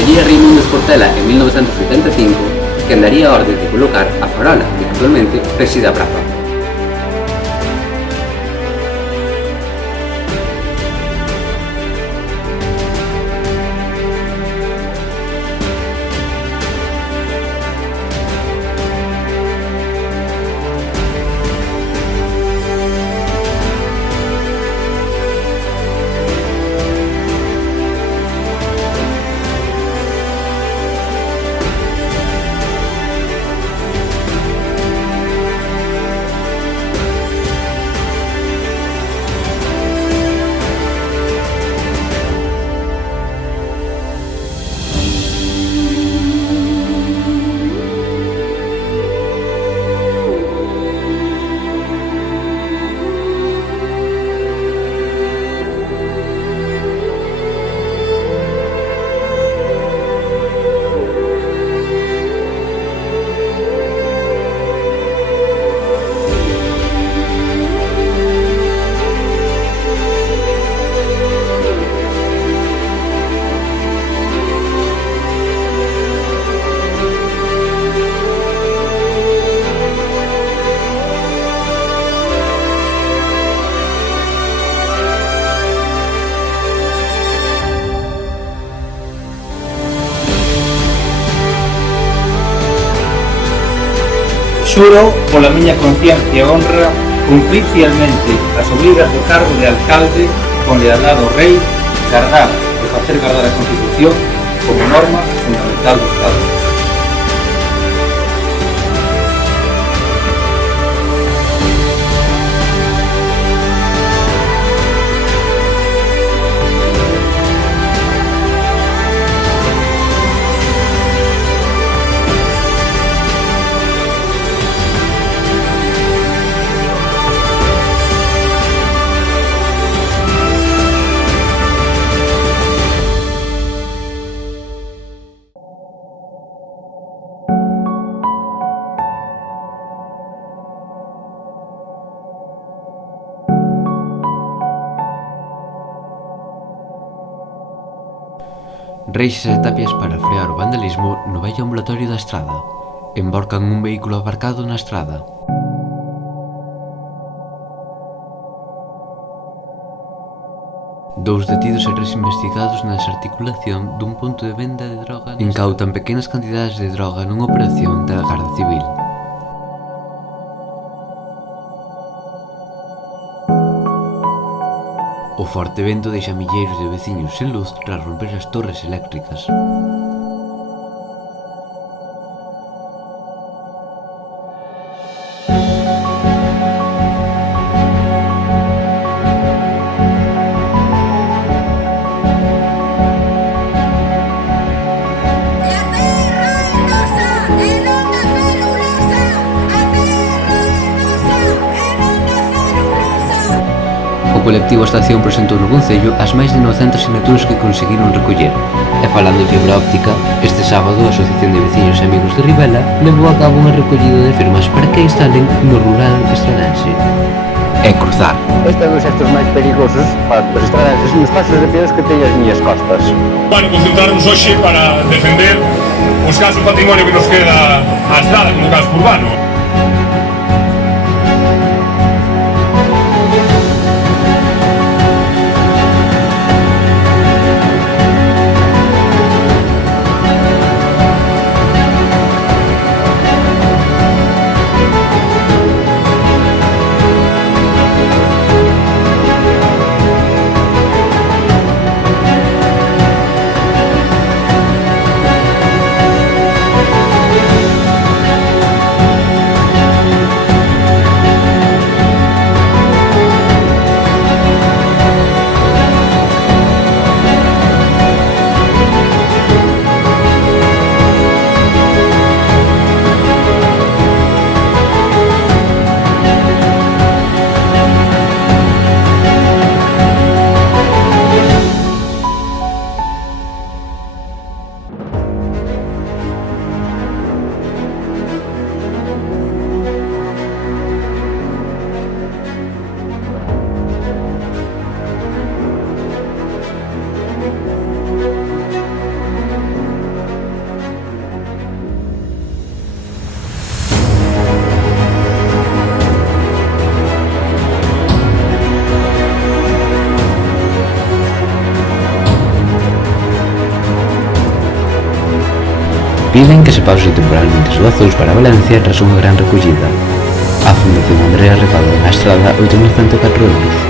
Sería Raimundo Portela en 1985 quen daría a orde de colocar a farola que actualmente preside a praza. Xuro pola miña conciencia e honra cumprir fielmente as obrigas do cargo de alcalde con lealdade ao rei, gardar e facer gardar a Constitución como norma fundamental do Estado. Reixes e tapias para frear o vandalismo no vello ambulatorio da Estrada. Emborcan un vehículo aparcado na estrada. Dous detidos e 3 investigados na desarticulación dun punto de venda de droga. Incautan pequenas cantidades de droga nunha operación da Garda Civil. O forte vento deixa milleiros de veciños sen luz tras romper as torres eléctricas. O colectivo Estación presentou no Concello as máis de 900 sinaturas que conseguiron recoller e, falando de fibra óptica, este sábado a Asociación de Veciños e Amigos de Ribela levou a cabo unha recollida de firmas para que instalen no rural estradense. E cruzar. Este é un dos xestos máis perigosos para os estradenses nos pasos de peóns que teñen as miñas costas. Bueno, concentrarnos hoxe para defender os casos patrimonio que nos queda á estrada como casco urbano. Piden que se pause temporalmente os doazóns para Valencia tras unha gran recollida. A Fundación Andrea recauda na estrada 804 euros.